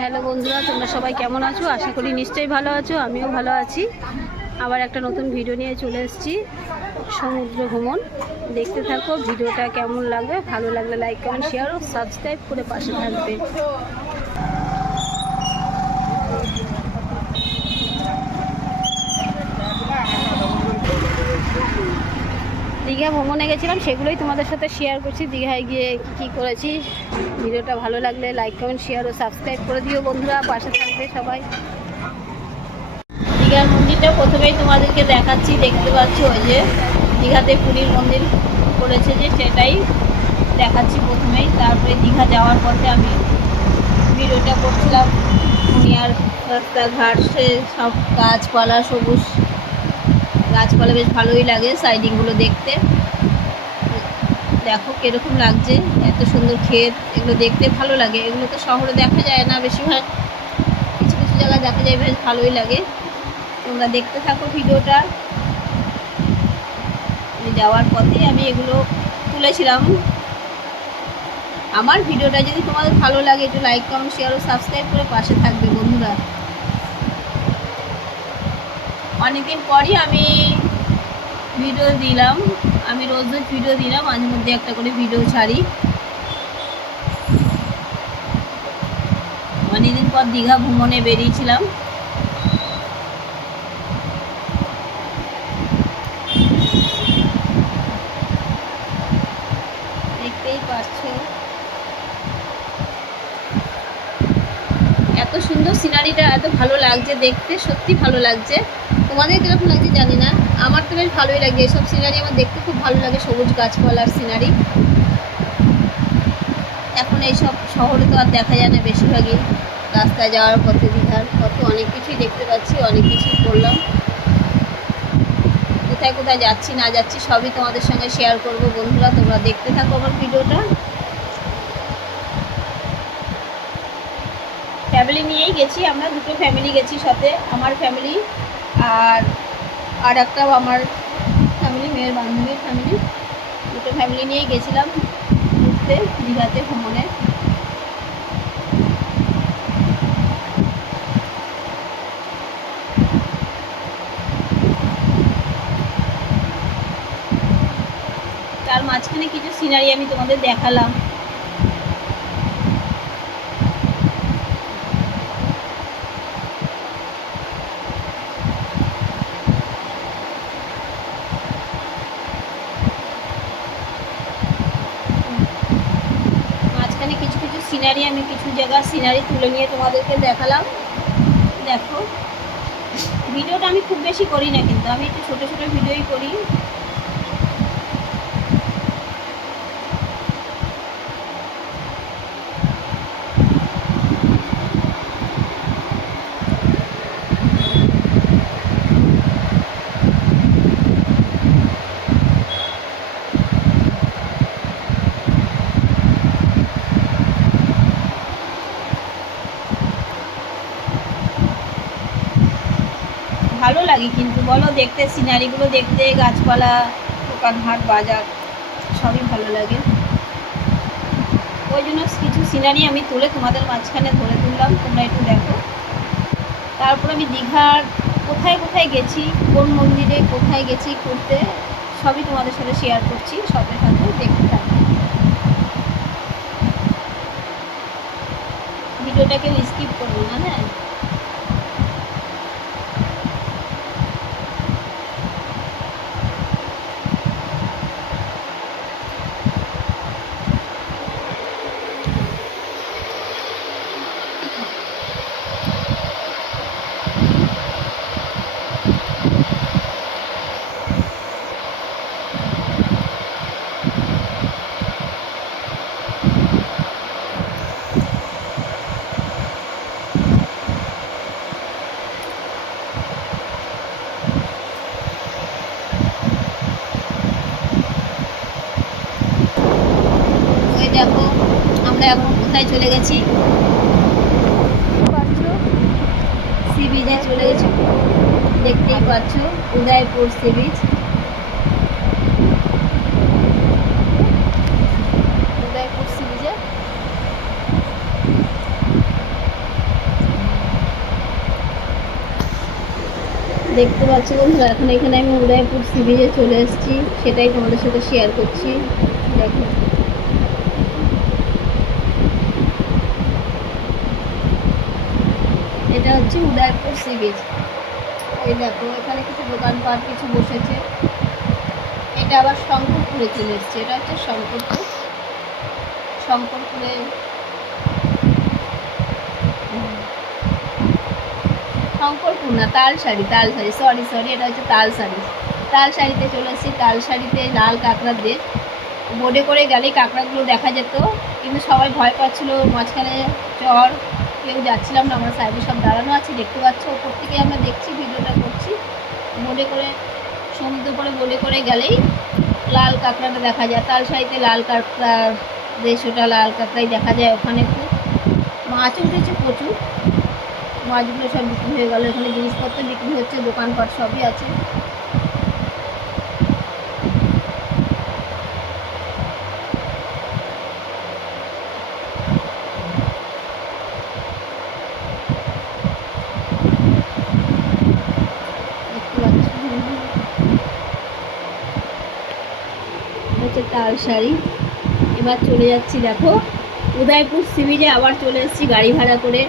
Hello বন্ধুরা, তোমরা সবাই কেমন আছো? আশা করি নিশ্চয়ই ভালো আছো। আমিও ভালো আছি। আবার একটা নতুন ভিডিও নিয়ে চলে এসেছি, সমুদ্র ভ্রমণ। দেখতে থাকো ভিডিওটা, কেমন লাগবে। ভালো লাগলে লাইক কমেন্ট শেয়ার ও সাবস্ক্রাইব করে পাশে থাকবে। দীঘা ভ্রমণে গেছিলাম, সেগুলোই তোমাদের সাথে শেয়ার করছি। দীঘায় গিয়ে কী করেছি। ভিডিওটা ভালো লাগলে লাইক কমেন্ট শেয়ার ও সাবস্ক্রাইব করে দিও বন্ধুরা, পাশে থাকবে সবাই। দীঘার মন্দিরটা প্রথমেই তোমাদেরকে দেখাচ্ছি। দেখতে পাচ্ছ ওই যে দীঘাতে পুরীর মন্দির করেছে, যে সেটাই দেখাচ্ছি প্রথমেই। তারপরে দীঘা যাওয়ার পথে আমি ভিডিওটা করছিলাম। আর রাস্তাঘাট, সে সব গাছপালা, সবুজ গাছপালা, বেশ ভালোই লাগে সাইডিংগুলো দেখতে। দেখো কিরকম লাগছে, এত সুন্দর ক্ষেত, এগুলো দেখতে ভালো লাগে। এগুলো তো শহরে দেখা যায় না বেশিরভাগ, কিছু কিছু জায়গায় দেখা যায়, বেশ ভালোই লাগে। তোমরা দেখতে থাকো ভিডিওটা। যাওয়ার পথে আমি এগুলো তুলেছিলাম। আমার ভিডিওটা যদি তোমাদের ভালো লাগে, একটু লাইক কমেন্ট শেয়ার ও সাবস্ক্রাইব করে পাশে থাকবে বন্ধুরা। অনেকদিন পরই আমি ভিডিও দিলাম। আমি রোজ রোজ ভিডিও দিলাম, মাঝে মধ্যে একটা করে ভিডিও ছাড়ি। অনেকদিন পর দীঘা ভ্রমণে বেরিয়েছিলাম। দেখতেই পাচ্ছ এত সুন্দর সিনারিটা, এত ভালো লাগছে দেখতে, সত্যি ভালো লাগছে। তোমাদের কীরকম লাগছে জানি না, আমার তো বেশ ভালোই লাগে। এসব সিনারি আমার দেখতে খুব ভালো লাগে, সবুজ গাছপালার সিনারি। এখন এইসব শহরে তো আর দেখা যায় না বেশিরভাগই। রাস্তায় যাওয়ার পথে দীঘার পথে অনেক কিছুই দেখতে পাচ্ছি, অনেক কিছুই করলাম। কোথায় কোথায় যাচ্ছি না যাচ্ছি সবই তোমাদের সঙ্গে শেয়ার করব বন্ধুরা। তোমরা দেখতে থাকো আমার ভিডিওটা। ফ্যামিলি নিয়েই গেছি, আমরা দুটো ফ্যামিলি গেছি সাথে। আমার ফ্যামিলি আর একটাও আমার ফ্যামিলি, মেয়ের বান্ধবীর ফ্যামিলি। দুটো ফ্যামিলি নিয়েই গেছিলাম ঘুরতে, দীঘাতে ভ্রমণে। তার মাঝখানে কিছু সিনারি আমি তোমাদের দেখালাম। মাঝখানে কিছু কিছু সিনারি, আমি কিছু জায়গার সিনারি তুলে নিয়ে তোমাদেরকে দেখালাম। দেখো ভিডিওটা আমি খুব বেশি করি না, কিন্তু আমি একটু ছোটো ছোটো ভিডিওই করি। ভালো লাগে কিন্তু বলো দেখতে, সিনারিগুলো দেখতে, গাছপালা, দোকানহাট, বাজার সবই ভালো লাগে। ওই জন্য কিছু সিনারি আমি তুলে তোমাদের মাঝখানে ধরে তুললাম, তোমরা একটু দেখো। তারপর আমি দীঘার কোথায় কোথায় গেছি, কোন মন্দিরে কোথায় গেছি ঘুরতে, সবই তোমাদের সাথে শেয়ার করছি। সাথে সাথে দেখতে থাকো ভিডিওটাকে, স্কিপ করবো না। হ্যাঁ, ওই দেখো আমরা এখন কোথায় চলে গেছি, সি বিচে চলে গেছি। দেখতেই পাচ্ছ Udaipur sea beach. Udaipur sea বিচে দেখতে পাচ্ছ বন্ধুরা, এখন এখানে আমি উদয়পুর সি বিচে চলে এসেছি, সেটাই তোমাদের সাথে শেয়ার করছি। দেখো এটা হচ্ছে উদয়পুর সি বিচ। এই দেখো এখানে কিছু দোকানপাট কিছু বসেছে। এটা আবার শঙ্করপুরে চলে এসছে, এটা হচ্ছে শঙ্করপুর। শঙ্করপুরে শঙ্করপুর না, তালসারি, তালসারি, সরি সরি, এটা হচ্ছে তালসারি। তালসারিতে চলে এসেছি। তালসারিতে লাল কাঁকড়া দিয়ে বোটে করে গেলেই কাঁকড়াগুলো দেখা যেত, কিন্তু সবাই ভয় পাচ্ছিলো মাঝখানে চর, কেউ যাচ্ছিলাম না। আমরা সাইডে সব দাঁড়ানো আছি, দেখতে পাচ্ছ ওপর থেকে আমরা দেখছি, ভিডিওটা করছি। বোটে করে সমুদ্র করে বোটে করে গেলেই লাল কাঁকড়াটা দেখা যায়। তালসারিতে লাল কাঁকড়া দেশ, ওটা লাল কাঁকড়াই দেখা যায়। ওখানে খুব মাছও উঠেছে প্রচুর, মাছগুলো সব বিক্রি হয়ে গেলো। এখানে জিনিসপত্র বিক্রি হচ্ছে, দোকানপাট সবই আছে। হচ্ছে তালসারি। এবার চলে যাচ্ছি, দেখো উদয়পুর সি বিচে আবার চলে এসেছি গাড়ি ভাড়া করে।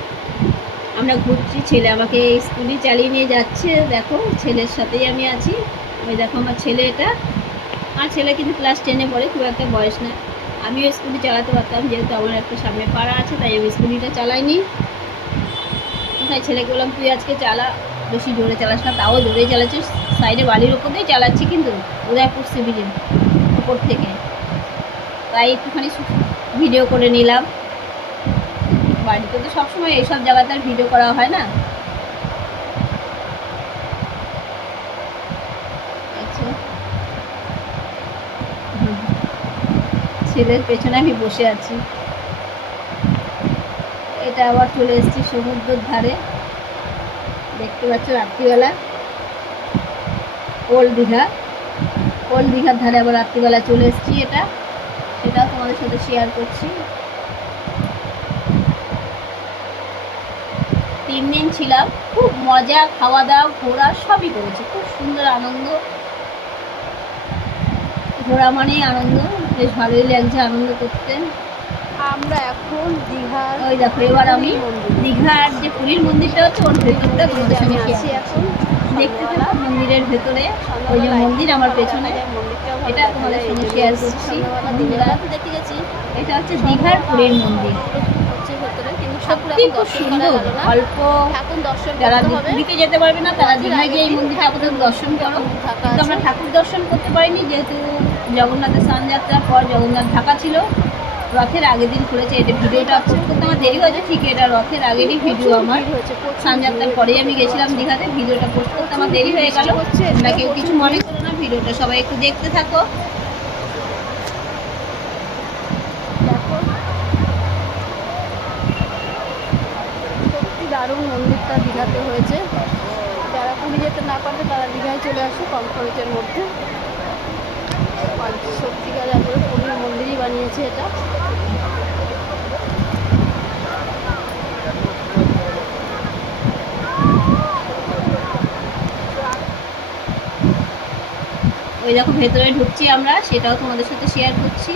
আমরা ঘুরছি, ছেলে আমাকে স্কুটি চালিয়ে নিয়ে যাচ্ছে। দেখো ছেলের সাথেই আমি আছি। ওই দেখো আমার ছেলে, এটা আমার ছেলে কিন্তু ক্লাস 10-এ পড়ে, খুব একটা বয়স না। আমিও স্কুটি চালাতে পারতাম, যেহেতু আমার একটা সামনে পাড়া আছে, তাই আমি স্কুটিটা চালাইনি। তাই ছেলেকে বললাম তুই আজকে চালা, বেশি জোরে চালাস না। তাও জোরেই চালাচ্ছিস, সাইডে বালির ওপর দিয়েই চালাচ্ছি, কিন্তু উদয়পুর সি বিচের ওপর থেকে। তাই একটুখানি ভিডিও করে নিলাম। বাড়িতে তো সবসময় এইসব জায়গাতে আর ভিডিও করা হয় না। আচ্ছা, ছেলের পেছনে আমি বসে আছি। এটা আবার চলে এসেছি সমুদ্রের ধারে, দেখতে পাচ্ছ রাত্রিবেলা ওল্ড দীঘা। ওল্ড দীঘার ধারে আবার রাত্রিবেলা চলে এসেছি। সেটাও তোমাদের সাথে শেয়ার করছি। 3 দিন ছিলাম, খুব মজা, খাওয়া দাওয়া ঘোরা সবই করেছি, খুব সুন্দর আনন্দ। ঘোরা মানেই আনন্দ, বেশ ভালোই লাগছে আনন্দ করতে। আমরা এখন দীঘার, ওই দেখো এবার আমি দীঘার যে পুরীর মন্দিরটা হচ্ছে, ওর ভেতরটা তোমাদের সঙ্গে শেয়ার এখন দেখতে থাকো। মন্দিরের ভেতরে ওই যে মন্দির আমার পেছনে, এটা তোমাদের সঙ্গে শেয়ার করছি। দেখতে গেছি, এটা হচ্ছে দীঘার পুরীর মন্দির, হচ্ছে ভেতরে, কিন্তু সত্যি খুব সুন্দর। অল্প এখন দর্শন যারা পুরীতে যেতে পারবে না, তারা দীঘায় গিয়ে এই মন্দিরটা আপাতত দর্শন করো। কিন্তু আমরা ঠাকুর দর্শন করতে পারিনি, যেহেতু জগন্নাথের স্নানযাত্রার পর জগন্নাথ ঢাকা ছিল। রথের আগের দিন খুলেছে। এটা ভিডিওটা পোস্ট করতে আমার দেরি হয়েছে, ঠিক এটা রথের আগেরই ভিডিও। আমার স্নানযাত্রার পরেই আমি গেছিলাম দীঘাতে, ভিডিওটা পোস্ট করতে আমার দেরি হয়ে গেল। তোমরা কেউ কিছু মনে করো না, ভিডিওটা সবাই একটু দেখতে থাকো। সত্যি দারুণ মন্দিরটা দীঘাতে হয়েছে। যারা পুরী যেতে না পারবে তারা দীঘায় চলে আসে কম খরচের মধ্যে। সত্যিকার একবারে পুরীর মন্দিরই বানিয়েছে এটা। ওই দেখো ভেতরে ঢুকছি আমরা, সেটাও তোমাদের সাথে শেয়ার করছি।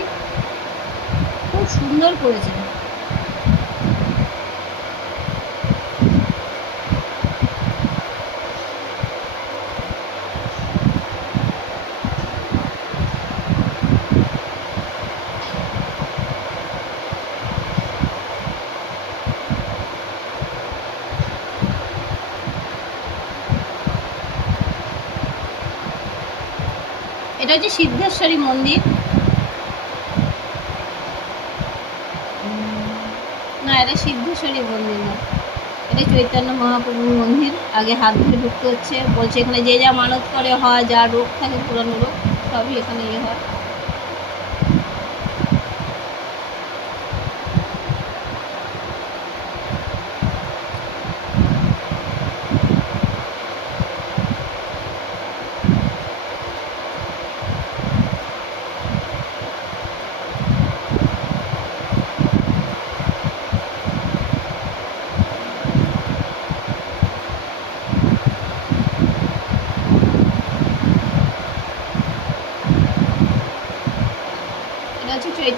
খুব সুন্দর করেছে। এটা হচ্ছে সিদ্ধেশ্বরী মন্দির। না, এটা সিদ্ধেশ্বরী মন্দির না, এটা চৈতন্য মহাপ্রভুর মন্দির। আগে হাত ধরে ঢুকতে হচ্ছে, বলছে এখানে যে যা মানত করে হয়, যা রোগ থাকে পুরানো রোগ সবই এখানে হয়।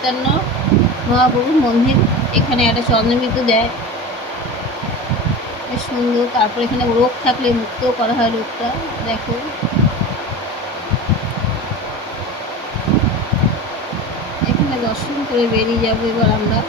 চৈতন্য মহাপ্রভুর মন্দির। এখানে একটা চন্দ্রবিন্দু দেয়, বেশ সুন্দর। তারপর এখানে রোগ থাকলে মুক্ত করা হয় রোগটা, দেখো। এখানে দর্শন করে বেরিয়ে যাবো এবার আমরা।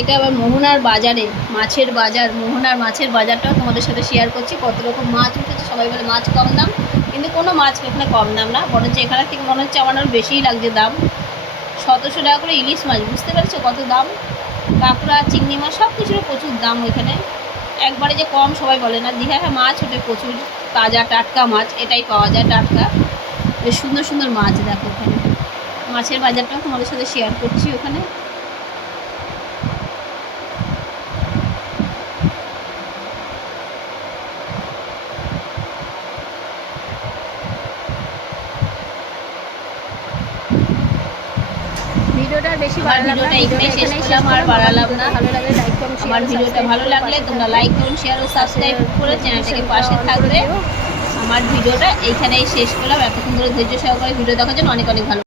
এটা আবার মোহনার বাজারে, মাছের বাজার, মোহনার মাছের বাজারটাও তোমাদের সাথে শেয়ার করছি। কত রকম মাছ উঠেছে, সবাই বলে মাছ কম দাম, কিন্তু কোনো মাছ এখানে কম দাম না, বরঞ্চ এখানে থেকে মনে হচ্ছে আমার আরও বেশিই লাগছে দাম। 1700 টাকা করে ইলিশ মাছ, বুঝতে পেরেছো কত দাম। কাঁকড়া, চিংড়ি মাছ, সব কিছুর প্রচুর দাম ওইখানে। একবারে যে কম সবাই বলে না। দীঘায় মাছ ওঠে প্রচুর, তাজা টাটকা মাছ এটাই পাওয়া যায়, টাটকা। বেশ সুন্দর সুন্দর মাছ দেখো ওখানে। মাছের বাজারটাও তোমাদের সাথে শেয়ার করছি ওখানে। ভিডিওটা বেশি আমার ভিডিওটা এখানেই শেষ করলাম, আর বাড়ালাম না। ভালো লাগলে লাইক করুন, আমার ভিডিওটা ভালো লাগলে তোমরা লাইক করুন, শেয়ার ও সাবস্ক্রাইব করে চ্যানেলটাকে পাশে থাকবে। আমার ভিডিওটা এইখানেই শেষ করলাম। এতক্ষণ ধরে ধৈর্য সহকারে ভিডিও দেখার জন্য অনেক অনেক ভালো।